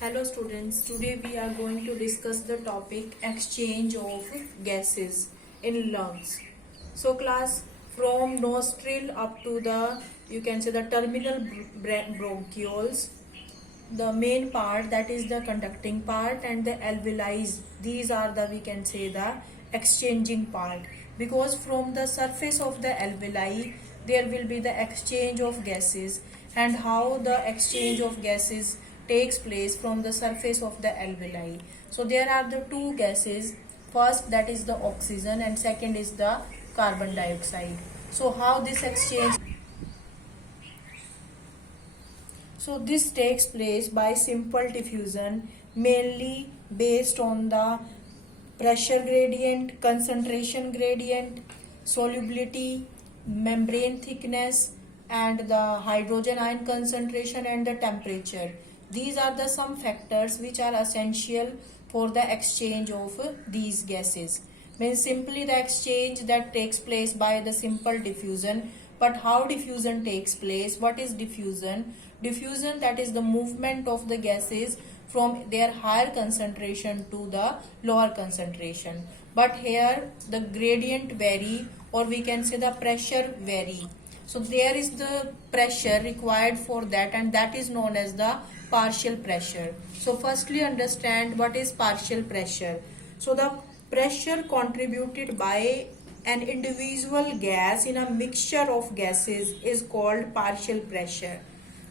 Hello students, today we are going to discuss the topic exchange of gases in lungs. So class, from nostril up to the, you can say, the terminal bronchioles, the main part, that is the conducting part, and the alveoli, these are the, we can say, the exchanging part, because from the surface of the alveoli there will be the exchange of gases. And how the exchange of gases takes place from the surface of the alveoli. So there are the two gases, first that is the oxygen and second is the carbon dioxide. So how this exchange, so this takes place by simple diffusion, mainly based on the pressure gradient, concentration gradient, solubility, membrane thickness, and the hydrogen ion concentration and the temperature. These are the some factors which are essential for the exchange of these gases. Means simply the exchange that takes place by the simple diffusion. But how diffusion takes place? What is diffusion? Diffusion, that is the movement of the gases from their higher concentration to the lower concentration. But here the gradient vary, or we can say the pressure vary. So there is the pressure required for that, and that is known as the partial pressure. So firstly understand what is partial pressure. So the pressure contributed by an individual gas in a mixture of gases is called partial pressure.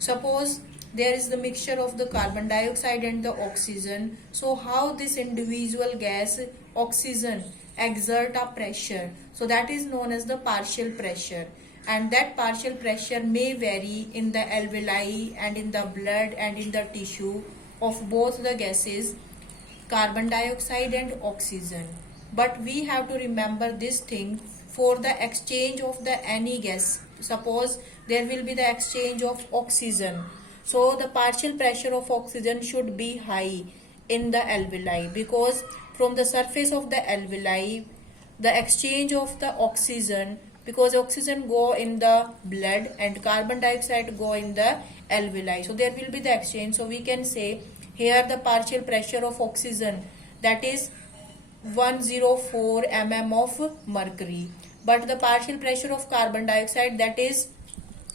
Suppose there is the mixture of the carbon dioxide and the oxygen. So how this individual gas oxygen exert a pressure? So that is known as the partial pressure. And that partial pressure may vary in the alveoli and in the blood and in the tissue of both the gases, carbon dioxide and oxygen. But we have to remember this thing for the exchange of the any gas. Suppose there will be the exchange of oxygen. So the partial pressure of oxygen should be high in the alveoli, because from the surface of the alveoli, the exchange of the oxygen, because oxygen go in the blood and carbon dioxide go in the alveoli, so there will be the exchange. So we can say here the partial pressure of oxygen, that is 104 mm of mercury, but the partial pressure of carbon dioxide, that is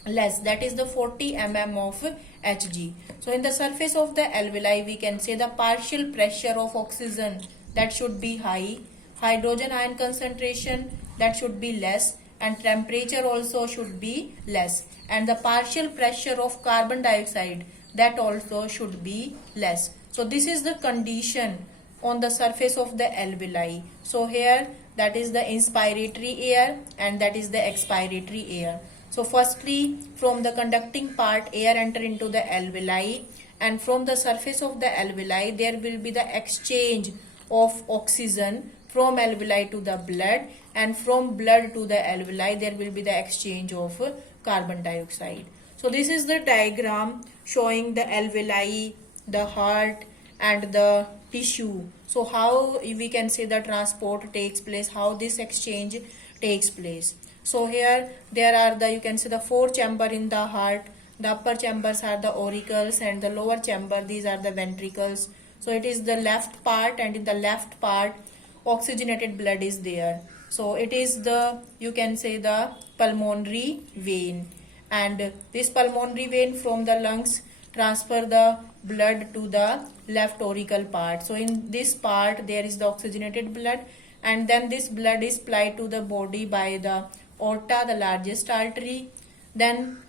less, that is the 40 mm of Hg. So in the surface of the alveoli we can say the partial pressure of oxygen, that should be high, hydrogen ion concentration, that should be less, and temperature also should be less, and the partial pressure of carbon dioxide, that also should be less. So this is the condition on the surface of the alveoli. So here that is the inspiratory air and that is the expiratory air. So firstly from the conducting part air enter into the alveoli, and from the surface of the alveoli there will be the exchange of oxygen from alveoli to the blood, and from blood to the alveoli there will be the exchange of carbon dioxide. So this is the diagram showing the alveoli, the heart and the tissue. So how we can say the transport takes place, how this exchange takes place. So here there are the, you can say, the four chamber in the heart. The upper chambers are the auricles and the lower chamber, these are the ventricles. So it is the left part, and in the left part oxygenated blood is there. So it is the, you can say, the pulmonary vein, and this pulmonary vein from the lungs transfer the blood to the left auricle part. So in this part there is the oxygenated blood, and then this blood is supplied to the body by the aorta, the largest artery. Then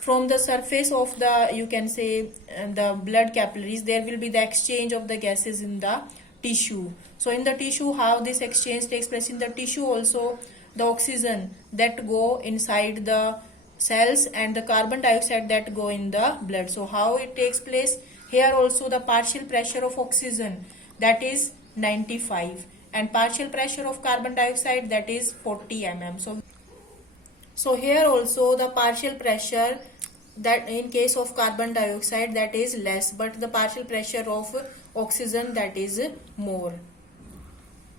from the surface of the, you can say, the blood capillaries, there will be the exchange of the gases in the tissue. So in the tissue, how this exchange takes place? In the tissue also the oxygen that go inside the cells and the carbon dioxide that go in the blood. So how it takes place? Here also the partial pressure of oxygen, that is 95, and partial pressure of carbon dioxide, that is 40 mm. So here also the partial pressure, that in case of carbon dioxide, that is less, but the partial pressure of oxygen, that is more.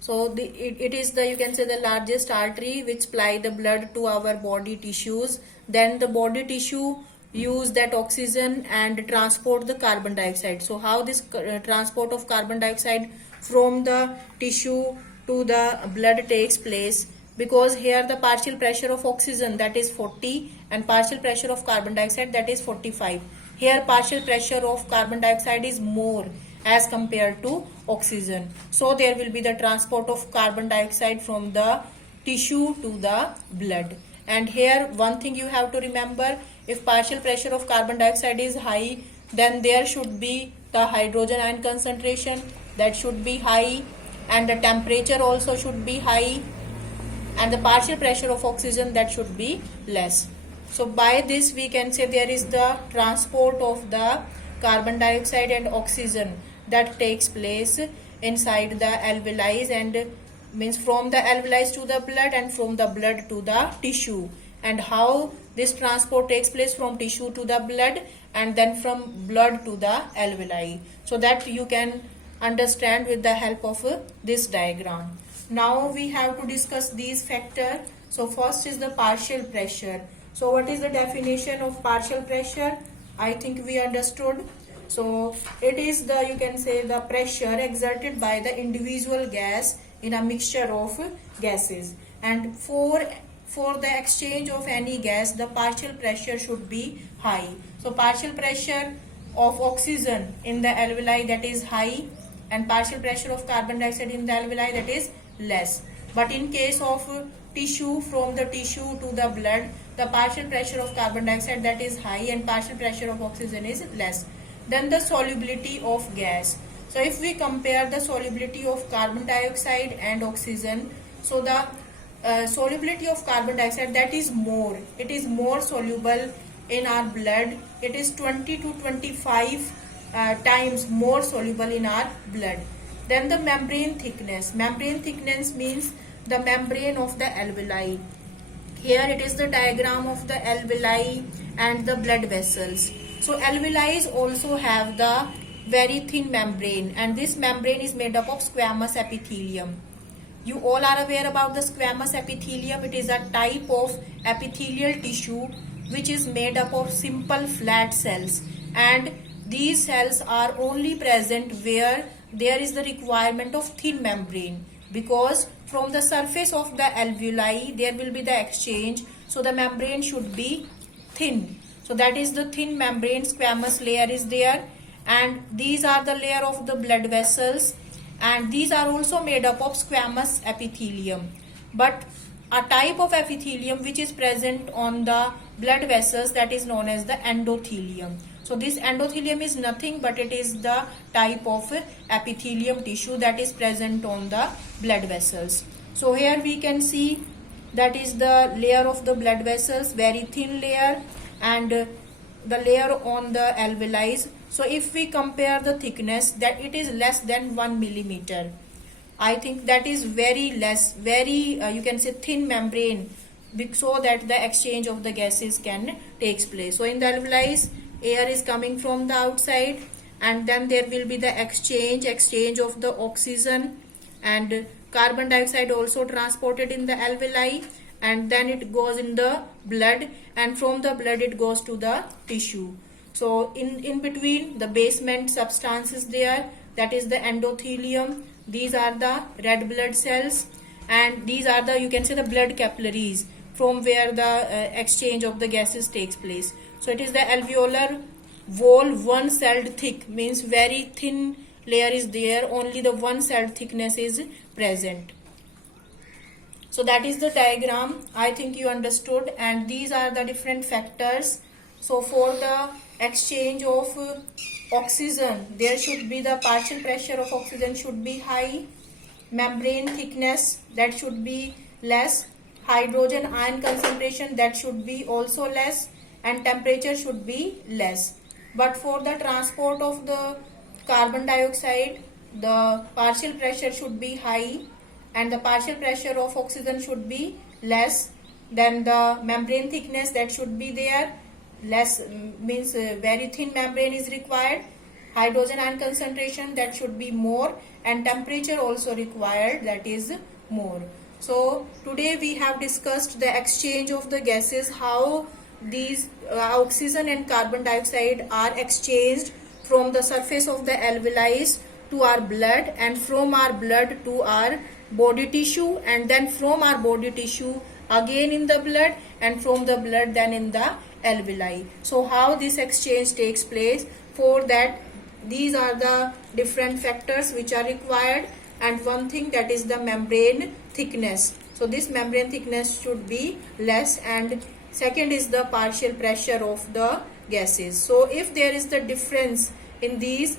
So it is the, you can say, the largest artery which supply the blood to our body tissues. Then the body tissue use that oxygen and transport the carbon dioxide. So how this transport of carbon dioxide from the tissue to the blood takes place, because here the partial pressure of oxygen, that is 40, and partial pressure of carbon dioxide, that is 45. Here partial pressure of carbon dioxide is more as compared to oxygen. So there will be the transport of carbon dioxide from the tissue to the blood. And here one thing you have to remember, if partial pressure of carbon dioxide is high, then there should be the hydrogen ion concentration, that should be high, and the temperature also should be high, and the partial pressure of oxygen, that should be less. So by this we can say there is the transport of the carbon dioxide and oxygen that takes place inside the alveoli, and means from the alveoli to the blood and from the blood to the tissue, and how this transport takes place from tissue to the blood and then from blood to the alveoli. So that you can understand with the help of this diagram. Now we have to discuss these factors. So first is the partial pressure. So what is the definition of partial pressure? I think we understood. So it is the, you can say, the pressure exerted by the individual gas in a mixture of gases, and for the exchange of any gas the partial pressure should be high. So partial pressure of oxygen in the alveoli, that is high, and partial pressure of carbon dioxide in the alveoli, that is less. But in case of tissue, from the tissue to the blood, the partial pressure of carbon dioxide, that is high, and partial pressure of oxygen is less. Then the solubility of gas. So if we compare the solubility of carbon dioxide and oxygen, so the solubility of carbon dioxide, that is more, it is more soluble in our blood. It is 20 to 25 times more soluble in our blood. Then the membrane thickness. Membrane thickness means the membrane of the alveoli. Here it is the diagram of the alveoli and the blood vessels. So alveoli also have the very thin membrane, and this membrane is made up of squamous epithelium. You all are aware about the squamous epithelium. It is a type of epithelial tissue which is made up of simple flat cells, and these cells are only present where there is the requirement of thin membrane, because from the surface of the alveoli there will be the exchange, so the membrane should be thin. So that is the thin membrane, squamous layer is there, and these are the layer of the blood vessels, and these are also made up of squamous epithelium. But a type of epithelium which is present on the blood vessels, that is known as the endothelium. So this endothelium is nothing but it is the type of epithelium tissue that is present on the blood vessels. So here we can see that is the layer of the blood vessels, very thin layer, and the layer on the alveoli. So if we compare the thickness, that it is less than 1 millimeter. I think that is very less, very you can say thin membrane, so that the exchange of the gases can take place. So in the alveoli, air is coming from the outside, and then there will be the exchange of the oxygen and carbon dioxide also transported in the alveoli, and then it goes in the blood, and from the blood it goes to the tissue. So in between the basement substance is there, that is the endothelium. These are the red blood cells, and these are the, you can say, the blood capillaries from where the exchange of the gases takes place. So it is the alveolar wall, one celled thick, means very thin layer is there, only the one celled thickness is present. So that is the diagram. I think you understood, and these are the different factors. So for the exchange of oxygen, there should be the partial pressure of oxygen should be high, membrane thickness that should be less, hydrogen ion concentration that should be also less, and temperature should be less. But for the transport of the carbon dioxide, the partial pressure should be high and the partial pressure of oxygen should be less. Then the membrane thickness that should be there, less, means very thin membrane is required. Hydrogen ion concentration that should be more, and temperature also required, that is more. So today we have discussed the exchange of the gases, how these oxygen and carbon dioxide are exchanged from the surface of the alveoli to our blood, and from our blood to our body tissue, and then from our body tissue again in the blood, and from the blood then in the alveoli. So how this exchange takes place? For that, these are the different factors which are required, and one thing, that is the membrane thickness. So this membrane thickness should be less, and second is the partial pressure of the gases. So if there is the difference in these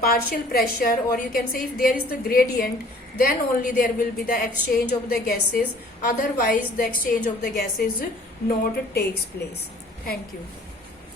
partial pressure, or you can say if there is the gradient, then only there will be the exchange of the gases. Otherwise the exchange of the gases not takes place. Thank you.